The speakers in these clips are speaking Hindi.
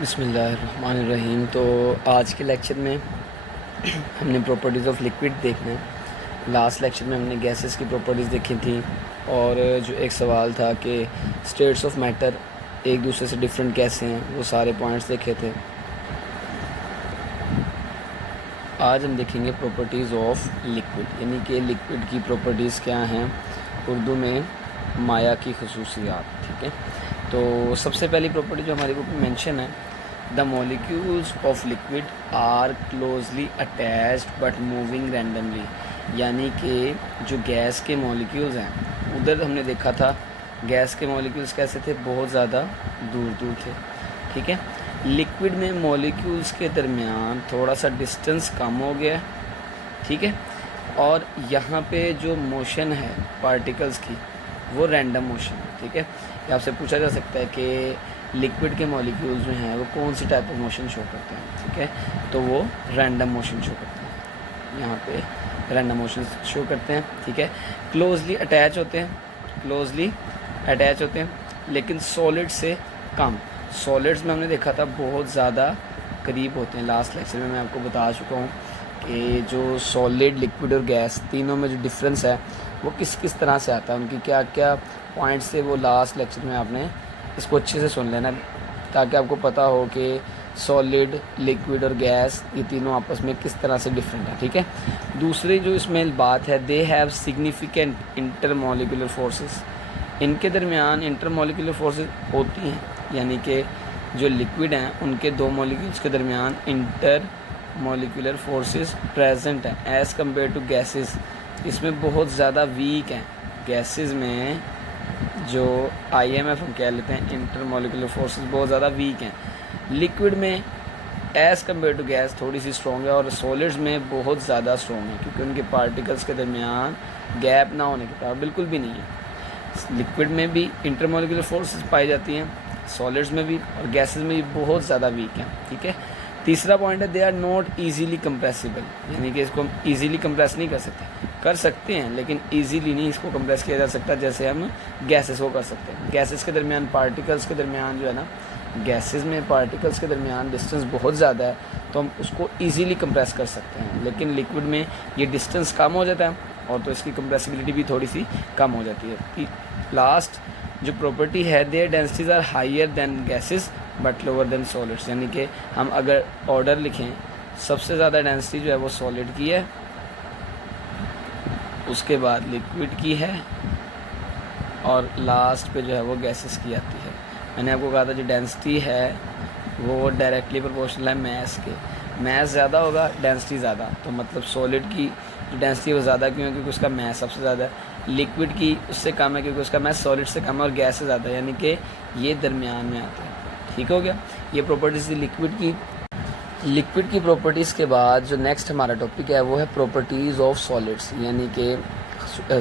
बिस्मिल्लाहिर्रहमानिर्रहीम। तो आज के लेक्चर में हमने प्रॉपर्टीज़ ऑफ लिक्विड देखना है। लास्ट लेक्चर में हमने गैसेस की प्रॉपर्टीज़ देखी थी और जो एक सवाल था कि स्टेट्स ऑफ मैटर एक दूसरे से डिफरेंट कैसे हैं, वो सारे पॉइंट्स देखे थे। आज हम देखेंगे प्रॉपर्टीज़ ऑफ लिक्विड, यानी कि लिक्विड की प्रॉपर्टीज़ क्या हैं, उर्दू में माया की खसूसियात। ठीक है, तो सबसे पहली प्रॉपर्टी जो हमारी बुक में मेंशन है, the molecules of liquid are closely attached but moving randomly. यानी कि जो गैस के मॉलिक्यूल्स हैं, उधर हमने देखा था गैस के मॉलिक्यूल्स कैसे थे, बहुत ज़्यादा दूर दूर थे। ठीक है, लिक्विड में मॉलिक्यूल्स के दरमियान थोड़ा सा डिस्टेंस कम हो गया है। ठीक है, और यहाँ पे जो मोशन है पार्टिकल्स की, वो रैंडम मोशन है। ठीक है, ये आपसे पूछा जा सकता है कि लिक्विड के मॉलिक्यूल्स जो हैं वो कौन सी टाइप ऑफ मोशन शो करते हैं। ठीक है, तो वो रैंडम मोशन शो करते हैं, यहाँ पे रैंडम मोशन शो करते हैं। ठीक है, क्लोजली अटैच होते हैं, लेकिन सॉलिड से कम। सॉलिड्स में हमने देखा था बहुत ज़्यादा करीब होते हैं। लास्ट लेक्चर में मैं आपको बता चुका हूँ कि जो सॉलिड, लिक्विड और गैस तीनों में जो डिफरेंस है वो किस किस तरह से आता है, उनकी क्या क्या पॉइंट्स से, वो लास्ट लेक्चर में आपने इसको अच्छे से सुन लेना, ताकि आपको पता हो कि सॉलिड, लिक्विड और गैस ये तीनों आपस में किस तरह से डिफरेंट है। ठीक है, दूसरी जो इसमें बात है, they have significant intermolecular forces. इनके दरमियान इंटरमॉलिक्यूलर फोर्सेस होती हैं, यानी कि जो लिक्विड हैं उनके दो मॉलिक्यूल्स के दरमियान इंटर मॉलिक्यूलर फोर्सेस प्रेजेंट हैं एज़ कम्पेयर टू गैसेस। इसमें बहुत ज़्यादा वीक हैं। गैसेस में जो IMF हम कह लेते हैं, इंटर मॉलिक्यूलर फोर्सेस, बहुत ज़्यादा वीक हैं। लिक्विड में एज़ कम्पेयर टू गैस थोड़ी सी स्ट्रॉन्ग है, और सॉलिड्स में बहुत ज़्यादा स्ट्रॉन्ग है, क्योंकि उनके पार्टिकल्स के दरमियान गैप ना होने के कारण बिल्कुल भी नहीं है। लिक्विड में भी इंटरमॉलिक्यूलर फोर्सेस पाई जाती हैं, सॉलिड्स में भी, और गैसेस में भी बहुत ज़्यादा वीक हैं। ठीक है, तीसरा पॉइंट है, they are not easily compressible. यानी कि इसको हम ईजीली कंप्रेस नहीं कर सकते हैं, लेकिन ईजीली नहीं इसको कंप्रेस किया जा सकता जैसे हम गैसेस को कर सकते हैं। गैसेस के दरमियान, पार्टिकल्स के दरमियान जो है ना, गैसेस में पार्टिकल्स के दरमियान डिस्टेंस बहुत ज़्यादा है, तो हम उसको ईजीली कंप्रेस कर सकते हैं। लेकिन लिक्विड में ये डिस्टेंस कम हो जाता है, और तो इसकी कंप्रेसिबिलिटी भी थोड़ी सी कम हो जाती है। लास्ट जो प्रॉपर्टी है, their densities are higher than gases but lower than solids. यानी कि हम अगर ऑर्डर लिखें, सबसे ज़्यादा डेंसिटी जो है वो सॉलिड की है, उसके बाद लिक्विड की है, और लास्ट पे जो है वो गैसेस की आती है। मैंने आपको कहा था जो डेंसिटी है वो डायरेक्टली प्रोपोर्शनल है मैस के। मैस ज़्यादा होगा, डेंसिटी ज़्यादा, तो मतलब सॉलिड की जो डेंसिटी है वो ज़्यादा क्यों है, क्योंकि उसका मैस सबसे ज़्यादा है। लिक्विड की उससे कम है क्योंकि उसका मैस सॉलिड से कम है, और गैस से ज़्यादा है, यानी कि ये दरमियान में आते हैं। ठीक हो गया, ये प्रॉपर्टीज़ थी लिक्विड की। लिक्विड की प्रॉपर्टीज़ के बाद जो नेक्स्ट हमारा टॉपिक है वो है प्रॉपर्टीज़ ऑफ सॉलिड्स, यानी कि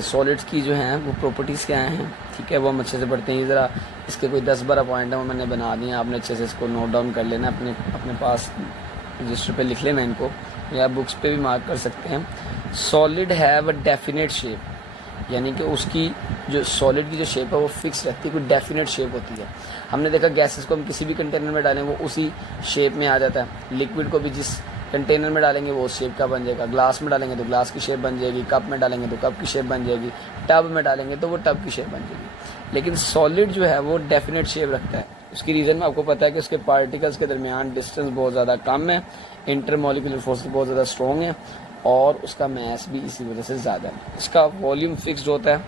सॉलिड्स की जो हैं वो प्रॉपर्टीज़ क्या हैं। ठीक है, वो हम अच्छे से पढ़ते हैं। ज़रा इसके कोई 10-12 पॉइंट हैं, वो मैंने बना दिए, आपने अच्छे से इसको नोट डाउन कर लेना, अपने पास रजिस्टर पे लिख लेना इनको, या बुक्स पे भी मार्क कर सकते हैं। Solid have a definite shape, यानी कि उसकी जो सॉलिड की जो शेप है वो फिक्स रहती है, कोई डेफिनेट शेप होती है। हमने देखा गैसेस को हम किसी भी कंटेनर में डालें वो उसी शेप में आ जाता है। लिक्विड को भी जिस कंटेनर में डालेंगे वो उस शेप का बन जाएगा। ग्लास में डालेंगे तो ग्लास की शेप बन जाएगी, कप में डालेंगे तो कप की शेप बन जाएगी, टब में डालेंगे तो वो टब की शेप बन जाएगी। लेकिन सॉलिड जो है वो डेफिनेट शेप रखता है। उसकी रीज़न में आपको पता है कि उसके पार्टिकल्स के दरमियान डिस्टेंस बहुत ज़्यादा कम है, इंटरमॉलिक्यूलर फोर्स बहुत ज़्यादा स्ट्रॉन्ग है, और उसका मैस भी इसी वजह से ज़्यादा है। इसका वॉल्यूम फिक्स्ड होता है,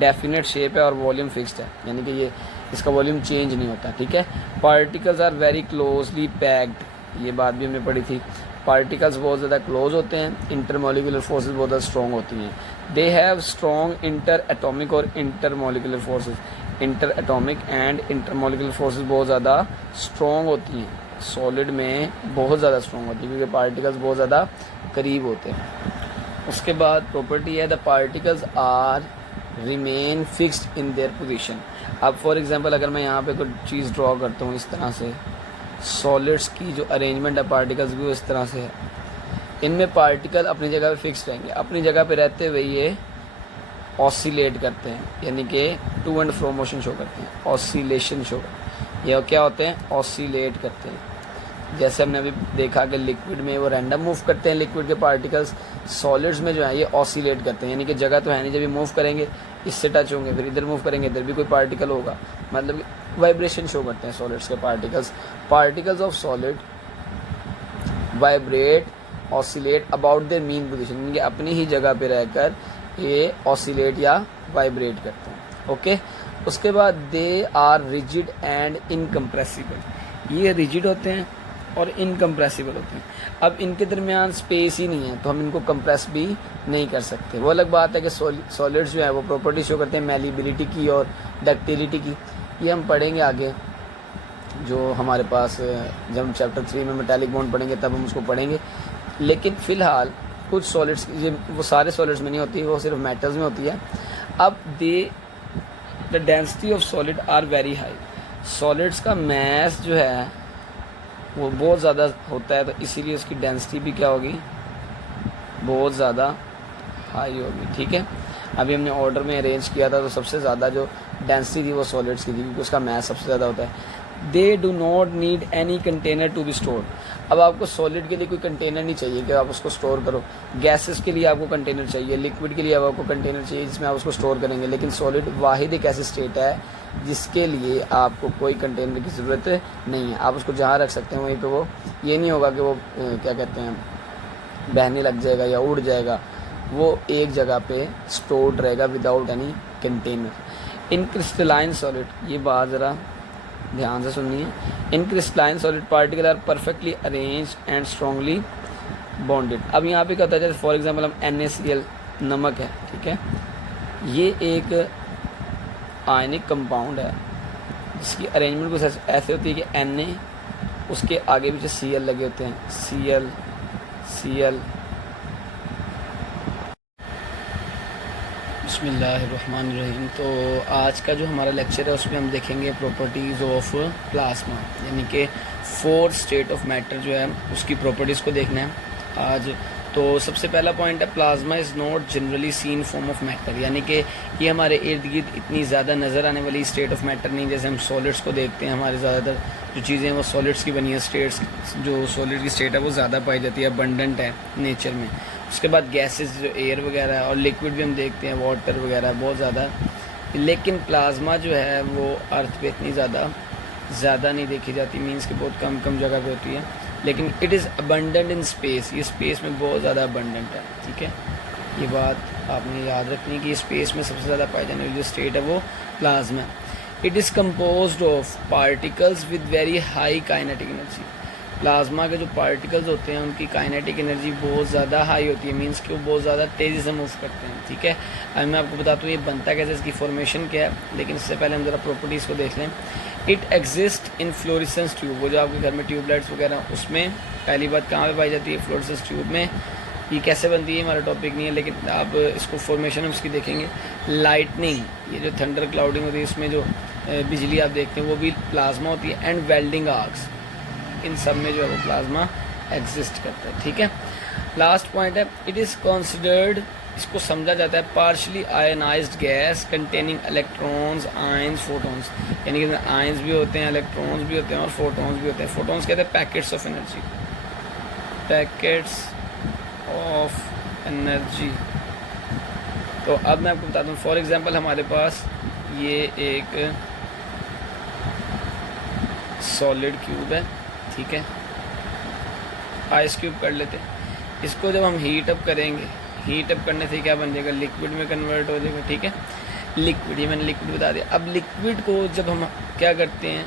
डेफिनेट शेप है और वॉल्यूम फिक्स्ड है, यानी कि ये इसका वॉल्यूम चेंज नहीं होता। ठीक है, particles are very closely packed, ये बात भी हमने पढ़ी थी। पार्टिकल्स बहुत ज़्यादा क्लोज होते हैं, इंटरमॉलिक्यूलर फोर्सेस बहुत ज़्यादा स्ट्रॉन्ग होती हैं। They have strong inter atomic और intermolecular forces. Inter atomic and intermolecular forces बहुत ज़्यादा स्ट्रॉन्ग होती हैं, सॉलिड में बहुत ज़्यादा स्ट्रॉन्ग होती है, क्योंकि पार्टिकल्स बहुत ज़्यादा करीब होते हैं। उसके बाद प्रॉपर्टी है, the particles are remain fixed in their position. अब फॉर एग्जांपल अगर मैं यहाँ पे कोई चीज़ ड्रॉ करता हूँ इस तरह से, सॉलिड्स की जो अरेंजमेंट है पार्टिकल्स भी इस तरह से है, इनमें पार्टिकल अपनी जगह पे फिक्स रहेंगे। अपनी जगह पे रहते हुए ये ऑसिलेट करते हैं, यानी कि to and fro motion show करते हैं, ऑसिलेशन शो करते हैं। ये क्या होते हैं, ऑसिलेट करते हैं। जैसे हमने अभी देखा कि लिक्विड में वो रैंडम मूव करते हैं लिक्विड के पार्टिकल्स, सॉलिड्स में जो है ये ऑसिलेट करते हैं, यानी कि जगह तो है नहीं, जब ये मूव करेंगे इससे टच होंगे, फिर इधर मूव करेंगे इधर भी कोई पार्टिकल होगा, मतलब वाइब्रेशन शो करते हैं सॉलिड्स के particles. Particles of solid vibrate oscillate about their mean position, यानी कि अपनी ही जगह पे रहकर ये ऑसिलेट या वाइब्रेट करते हैं। ओके, उसके बाद they are rigid and incompressible, ये रिजिड होते हैं और इनकम्प्रेसिबल होते हैं। अब इनके दरमियान स्पेस ही नहीं है तो हम इनको कंप्रेस भी नहीं कर सकते। वो अलग बात है कि सॉलिड्स जो है वो प्रॉपर्टी शो करते हैं मेलिबिलिटी की और डक्टिलिटी की, ये हम पढ़ेंगे आगे, जो हमारे पास जब हम चैप्टर 3 में मेटालिक बॉन्ड पढ़ेंगे तब हम उसको पढ़ेंगे। लेकिन फ़िलहाल कुछ सॉलिड्स, ये वो सारे सॉलिड्स में नहीं होती, वो सिर्फ मेटल्स में होती है। अब the density of solid are very high, solids का मैस जो है वो बहुत ज़्यादा होता है, तो इसीलिए उसकी डेंसिटी भी क्या होगी, बहुत ज़्यादा हाई होगी। ठीक है, अभी हमने ऑर्डर में अरेंज किया था तो सबसे ज़्यादा जो डेंसिटी थी वो सॉलिड्स की थी, क्योंकि उसका मैस सबसे ज़्यादा होता है। They do not need any container to be store, अब आपको सॉलिड के लिए कोई कंटेनर नहीं चाहिए कि आप उसको स्टोर करो। गैसेस के लिए आपको कंटेनर चाहिए, लिक्विड के लिए आपको कंटेनर चाहिए जिसमें आप उसको स्टोर करेंगे, लेकिन सॉलिड वाहिद एक ऐसी स्टेट है जिसके लिए आपको कोई कंटेनर की ज़रूरत नहीं है। आप उसको जहाँ रख सकते हैं वहीं पे वो, ये नहीं होगा कि वो क्या कहते हैं बहने लग जाएगा या उड़ जाएगा, वो एक जगह पे स्टोर्ड रहेगा without any container. In crystalline solid, ये बात ज़रा ध्यान से सुननी है, in crystalline solid particle are perfectly arrange and strongly bonded. अब यहाँ पे क्या होता है, जैसे फॉर एग्जांपल हम NaCl नमक है, ठीक है, ये एक आयनिक कंपाउंड है जिसकी अरेंजमेंट कुछ ऐसे होती है कि Na उसके आगे पीछे Cl लगे होते हैं, Cl बिस्मिल्लाहिर्रहमानिर्रहीम। तो आज का जो हमारा लेक्चर है उसमें हम देखेंगे प्रॉपर्टीज़ ऑफ प्लाज्मा, यानी कि 4 स्टेट ऑफ मैटर जो है उसकी प्रॉपर्टीज़ को देखना है आज। तो सबसे पहला पॉइंट है, plasma is not generally seen form of matter, यानी कि ये हमारे इर्द गिर्द इतनी ज़्यादा नज़र आने वाली स्टेट ऑफ मैटर नहीं। जैसे हम सॉलिड्स को देखते हैं, हमारे ज़्यादातर जो चीज़ें हैं वो सॉलिड्स की बनी है, स्टेट्स जो सॉलिड की स्टेट है वो ज़्यादा पाई जाती है, अबंडेंट है नेचर में। उसके बाद गैसेस जो एयर वगैरह है, और लिक्विड भी हम देखते हैं वाटर वगैरह बहुत ज़्यादा, लेकिन प्लाज्मा जो है वो अर्थ पे इतनी ज़्यादा नहीं देखी जाती, मीन्स कि बहुत कम जगह पे होती है, लेकिन it is abundant in space, ये स्पेस में बहुत ज़्यादा अबंडेंट है। ठीक है, ये बात आपने याद रखनी है कि स्पेस में सबसे ज़्यादा पाई जाने वाली जो स्टेट है वो plasma. It is composed of particles with very high kinetic energy, plasma के जो पार्टिकल्स होते हैं उनकी काइनेटिक एनर्जी बहुत ज़्यादा हाई होती है, मीन्स कि वो बहुत ज़्यादा तेज़ी से मूव करते हैं। ठीक है, अब मैं आपको बताता हूँ ये बनता कैसे, इसकी फॉर्मेशन क्या है, लेकिन इससे पहले हम ज़रा प्रॉपर्टीज़ को देख लें। It exist in fluorescence tube, वो जो आपके घर में ट्यूबलाइट्स वगैरह, उसमें पहली बात कहाँ पे पाई जाती है, फ्लोरेसेंस ट्यूब में। ये कैसे बनती है हमारा टॉपिक नहीं है, लेकिन आप इसको फॉर्मेशन हम इसकी देखेंगे। लाइटनिंग, ये जो थंडर क्लाउडिंग होती है इसमें जो बिजली आप देखते हैं वो भी प्लाज्मा होती है। एंड वेल्डिंग आर्क्स, इन सब में जो है वो प्लाज्मा एग्जिस्ट करता है। ठीक है, लास्ट पॉइंट है, इट इज़ कंसिडर्ड, इसको समझा जाता है partially ionised gas containing electrons, ions, photons, यानी कि आयंस भी होते हैं, इलेक्ट्रॉन्स भी होते हैं और फोटॉन्स भी होते हैं। फोटॉन्स कहते हैं packets of energy, packets of energy. तो अब मैं आपको बताता हूँ, फॉर एग्जांपल हमारे पास ये एक सॉलिड क्यूब है, ठीक है, आइस क्यूब कर लेते हैं। इसको जब हम हीट अप करेंगे, हीट अप करने से क्या बन जाएगा, लिक्विड में कन्वर्ट हो जाएगा। ठीक है, लिक्विड, ये मैंने लिक्विड बता दिया। अब लिक्विड को जब हम क्या करते हैं,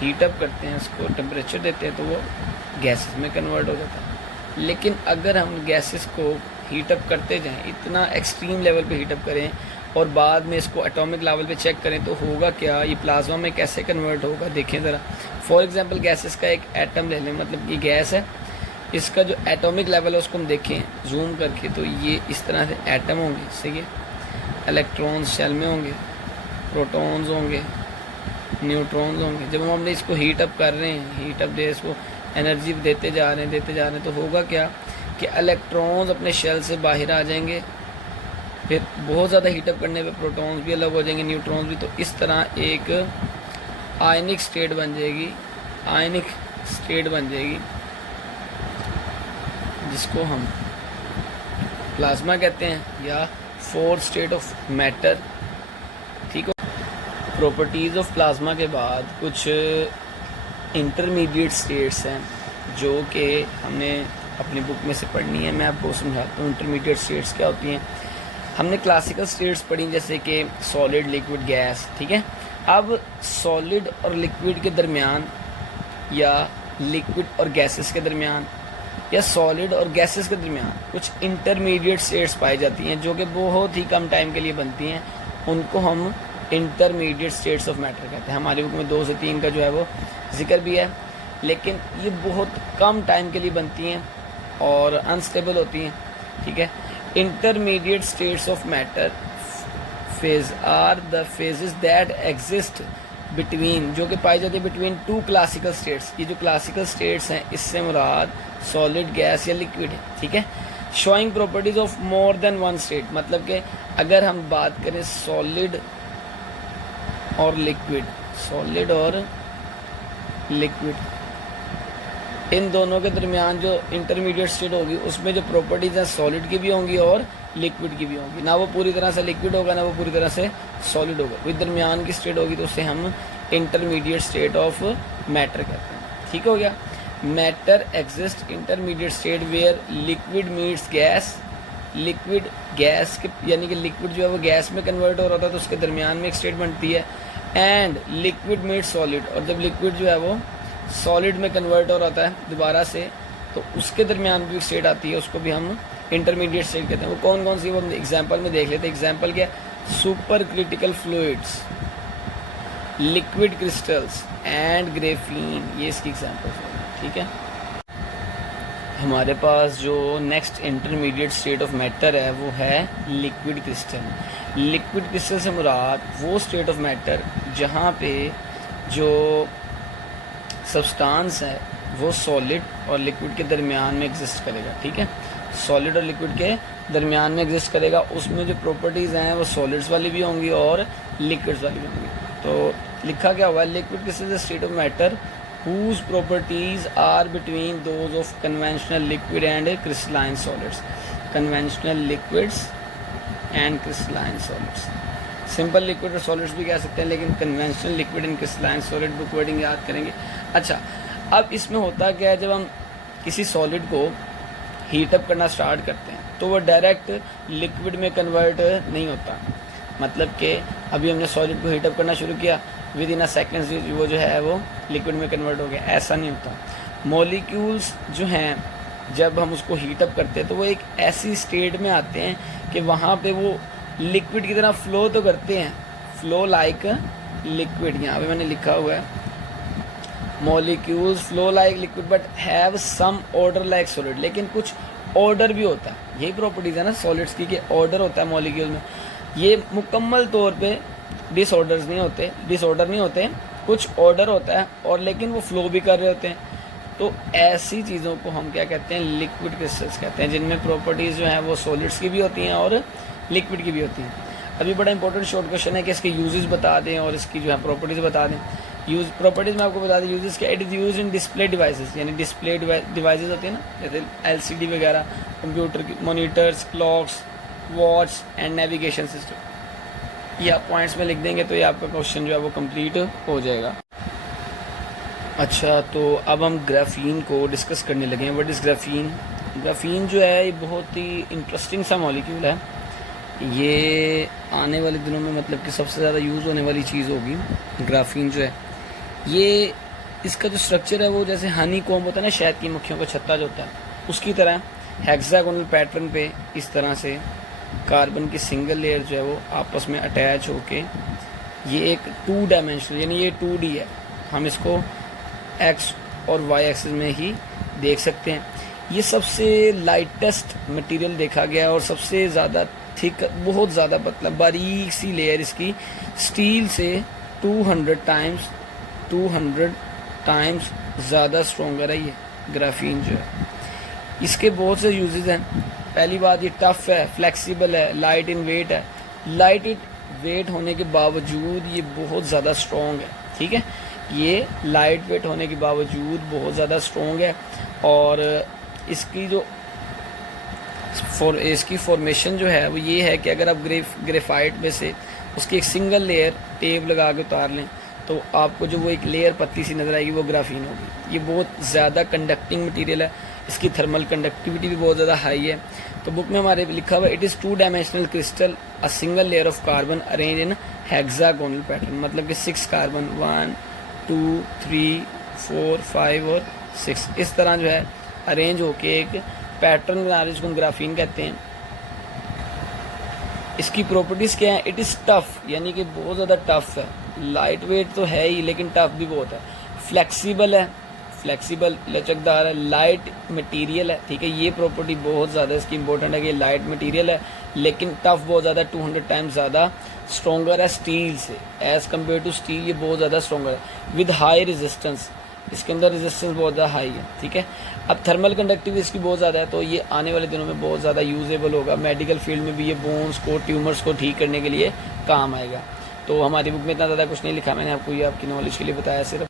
हीट अप करते हैं, उसको टेम्परेचर देते हैं, तो वो गैसेस में कन्वर्ट हो जाता है। लेकिन अगर हम गैसेस को हीट अप करते जाएं, इतना एक्सट्रीम लेवल पे हीट अप करें और बाद में इसको एटॉमिक लेवल पे चेक करें, तो होगा क्या, ये प्लाज्मा में कैसे कन्वर्ट होगा, देखें ज़रा। फॉर एग्जांपल गैसेस का एक एटम ले लें, मतलब ये गैस है, इसका जो एटॉमिक लेवल है उसको हम देखें जूम करके, तो ये इस तरह से एटम होंगे, सही है, इलेक्ट्रॉन्स शेल में होंगे, प्रोटॉन्स होंगे, न्यूट्रॉन्स होंगे। जब हमने इसको हीट अप कर रहे हैं, हीट अप दे, इसको एनर्जी देते जा रहे हैं, तो होगा क्या कि इलेक्ट्रॉन्स अपने शेल से बाहर आ जाएंगे, फिर बहुत ज़्यादा हीटअप करने पे प्रोटॉन्स भी अलग हो जाएंगे, न्यूट्रॉन्स भी। तो इस तरह एक आयनिक स्टेट बन जाएगी, आयनिक स्टेट बन जाएगी, जिसको हम प्लाज्मा कहते हैं या फोर्थ स्टेट ऑफ मैटर। ठीक हो। प्रॉपर्टीज़ ऑफ प्लाज्मा के बाद कुछ इंटरमीडिएट स्टेट्स हैं जो कि हमने अपनी बुक में से पढ़नी है। मैं आपको समझाता हूँ इंटरमीडिएट स्टेट्स क्या होती हैं। हमने क्लासिकल स्टेट्स पढ़ी जैसे कि सॉलिड, लिक्विड, गैस। ठीक है। अब सॉलिड और लिक्विड के दरमियान या लिक्विड और गैसेस के दरमियान या सॉलिड और गैसेस के दरमियान कुछ इंटरमीडिएट स्टेट्स पाई जाती हैं जो कि बहुत ही कम टाइम के लिए बनती हैं। उनको हम इंटरमीडिएट स्टेट्स ऑफ मैटर कहते हैं। हमारी बुक में 2 से 3 का जो है वो जिक्र भी है, लेकिन ये बहुत कम टाइम के लिए बनती हैं और अनस्टेबल होती हैं। ठीक है। Intermediate states of matter phase are the phases that exist between, जो कि पाई जाती है बिटवीन 2 क्लासिकल स्टेट्स। ये जो क्लासिकल स्टेट्स हैं इससे मुराद सॉलिड, गैस या लिक्विड है। ठीक है। Showing properties of more than one state, मतलब कि अगर हम बात करें सॉलिड और लिक्विड, सॉलिड और लिक्विड, इन दोनों के दरमियान जो इंटरमीडिएट स्टेट होगी उसमें जो प्रॉपर्टीज़ हैं सॉलिड की भी होंगी और लिक्विड की भी होंगी। ना वो पूरी तरह से लिक्विड होगा ना वो पूरी तरह से सॉलिड होगा, कोई दरमियान की स्टेट होगी तो उसे हम इंटरमीडिएट स्टेट ऑफ मैटर कहते हैं। ठीक हो गया। Matter exist intermediate state where liquid meets gas, liquid gas के यानी कि लिक्विड जो है वो गैस में कन्वर्ट हो रहा था तो उसके दरमियान में एक स्टेट बनती है। एंड लिक्विड मीट्स सॉलिड, और जब लिक्विड जो है वो सॉलिड में कन्वर्ट हो रहा है दोबारा से तो उसके दरमियान भी स्टेट आती है, उसको भी हम इंटरमीडिएट स्टेट कहते हैं। वो कौन कौन सी वो हम एग्जाम्पल में देख लेते हैं। एग्जाम्पल क्या? Super critical fluids, liquid crystals and graphene, ये इसकी एग्जाम्पल्स हैं। ठीक है। हमारे पास जो next intermediate state of matter है वो है लिक्विड क्रिस्टल। लिक्विड क्रिस्टल से मुराद वो स्टेट ऑफ मैटर जहाँ पे जो सब्सटेंस है वो सॉलिड और लिक्विड के दरमियान में एग्जिस्ट करेगा। ठीक है। सॉलिड और लिक्विड के दरमियान में एग्जिस्ट करेगा, उसमें जो प्रॉपर्टीज़ हैं वो सॉलिड्स वाली भी होंगी और लिक्विड्स वाली भी होंगी। तो लिखा क्या हुआ है? Liquid crystal is state of matter whose properties are between those of conventional liquid and crystalline solids, conventional liquids and crystalline solids। Simple liquid और सॉलिड्स भी कह सकते हैं, लेकिन conventional liquid and crystalline solid book wording याद करेंगे। अच्छा, अब इसमें होता क्या है, जब हम किसी सॉलिड को हीटअप करना स्टार्ट करते हैं तो वो डायरेक्ट लिक्विड में कन्वर्ट नहीं होता। मतलब कि अभी हमने सॉलिड को हीटअप करना शुरू किया, विद इन अ सेकेंड्स वो जो है वो लिक्विड में कन्वर्ट हो गया, ऐसा नहीं होता। मॉलिक्यूल्स जो हैं जब हम उसको हीटअप करते हैं तो वो एक ऐसी स्टेट में आते हैं कि वहाँ पे वो लिक्विड की तरह फ्लो तो करते हैं, फ्लो लाइक लिक्विड। यहाँ पे मैंने लिखा हुआ है molecules flow like liquid but have some order like solid, लेकिन कुछ ऑर्डर भी होता है। यही प्रॉपर्टीज़ है ना सॉलिड्स की, कि ऑर्डर होता है मॉलिक्यूल में। ये मुकम्मल तौर पे डिसऑर्डर नहीं होते, कुछ ऑर्डर होता है और लेकिन वो फ्लो भी कर रहे होते हैं। तो ऐसी चीज़ों को हम क्या कहते हैं? लिक्विड क्रिस्टल्स कहते हैं, जिनमें प्रॉपर्टीज़ जो हैं वो सॉलिड्स की भी होती हैं और लिक्विड की भी होती हैं। अभी बड़ा इंपॉर्टेंट शॉर्ट क्वेश्चन है कि इसके यूजेस बता दें और इसकी जो है प्रॉपर्टीज़ बता दें। प्रॉपर्टीज़ में आपको बता दें यूजेस के। It is use in display devices, यानी डिस्प्ले डिवाइसेस होती है ना, जैसे LCD वगैरह, कंप्यूटर की monitors, clocks, watch and navigation system. ये आप पॉइंट्स में लिख देंगे तो ये आपका क्वेश्चन जो है वो कंप्लीट हो जाएगा। अच्छा, तो अब हम ग्राफीन को डिस्कस करने लगे हैं। What is graphene? ग्राफीन जो है ये बहुत ही इंटरेस्टिंग सा मॉलिक्यूल है। ये आने वाले दिनों में मतलब कि सबसे ज़्यादा यूज़ होने वाली चीज़ होगी ग्राफीन जो है। ये इसका जो स्ट्रक्चर है वो जैसे हनी कॉम्ब होता है ना, शहद की मक्खियों का छत्ता जो होता है उसकी तरह हेक्सागोनल पैटर्न पे इस तरह से कार्बन की सिंगल लेयर जो है वो आपस में अटैच होके ये एक 2 डायमेंशनल, यानी ये 2D है। हम इसको X और Y एक्सिस में ही देख सकते हैं। ये सबसे लाइटेस्ट मटेरियल देखा गया और सबसे ज़्यादा थिक, बहुत ज़्यादा पतला बारीक सी लेयर इसकी स्टील से 200 टाइम्स ज़्यादा स्ट्रॉन्गर है ये ग्राफीन जो है। इसके बहुत से यूजेस हैं। पहली बात, ये टफ है, फ्लेक्सिबल है, लाइट इन वेट है। लाइट इन वेट होने के बावजूद ये बहुत ज़्यादा स्ट्रॉन्ग है। ठीक है। ये लाइट वेट होने के बावजूद बहुत ज़्यादा स्ट्रॉन्ग है और इसकी जो इसकी फॉर्मेशन जो है वो ये है कि अगर आप ग्रेफाइट में से उसकी एक सिंगल लेयर टेप लगा के उतार लें तो आपको जो वो एक लेयर पतली सी नज़र आएगी वो ग्राफीन होगी। ये बहुत ज़्यादा कंडक्टिंग मटेरियल है, इसकी थर्मल कंडक्टिविटी भी बहुत ज़्यादा हाई है। तो बुक में हमारे लिखा हुआ it is 2 dimensional crystal a single layer of carbon arrange in hexagonal pattern, मतलब कि 6 कार्बन 1 2 3 4 5 और 6 इस तरह जो है अरेंज होके एक पैटर्न बना रहे, जिसको हम ग्राफीन कहते हैं। इसकी प्रॉपर्टीज़ क्या है? इट इज़ टफ, यानी कि बहुत ज़्यादा टफ है। लाइट वेट तो है ही लेकिन टफ भी बहुत है। फ्लेक्सिबल है, फ्लेक्सिबल लचकदार है, लाइट मटेरियल है, ठीक है। ये प्रॉपर्टी बहुत ज़्यादा इसकी इंपॉर्टेंट है कि लाइट मटेरियल है लेकिन टफ बहुत ज़्यादा, 200 टाइम्स ज़्यादा स्ट्रॉन्गर है स्टील से, एज़ कम्पेयर टू स्टील ये बहुत ज़्यादा स्ट्रॉन्गर है। विद हाई रेजिस्टेंस, इसके अंदर रेजिस्टेंस बहुत ज़्यादा हाई है, ठीक है। अब थर्मल कंडक्टिविटी इसकी बहुत ज़्यादा है, तो ये आने वाले दिनों में बहुत ज़्यादा यूजेबल होगा। मेडिकल फील्ड में भी ये बोन्स को, ट्यूमर्स को ठीक करने के लिए काम आएगा। तो हमारी बुक में इतना ज़्यादा कुछ नहीं लिखा, मैंने आपको ये आपकी नॉलेज के लिए बताया सिर्फ।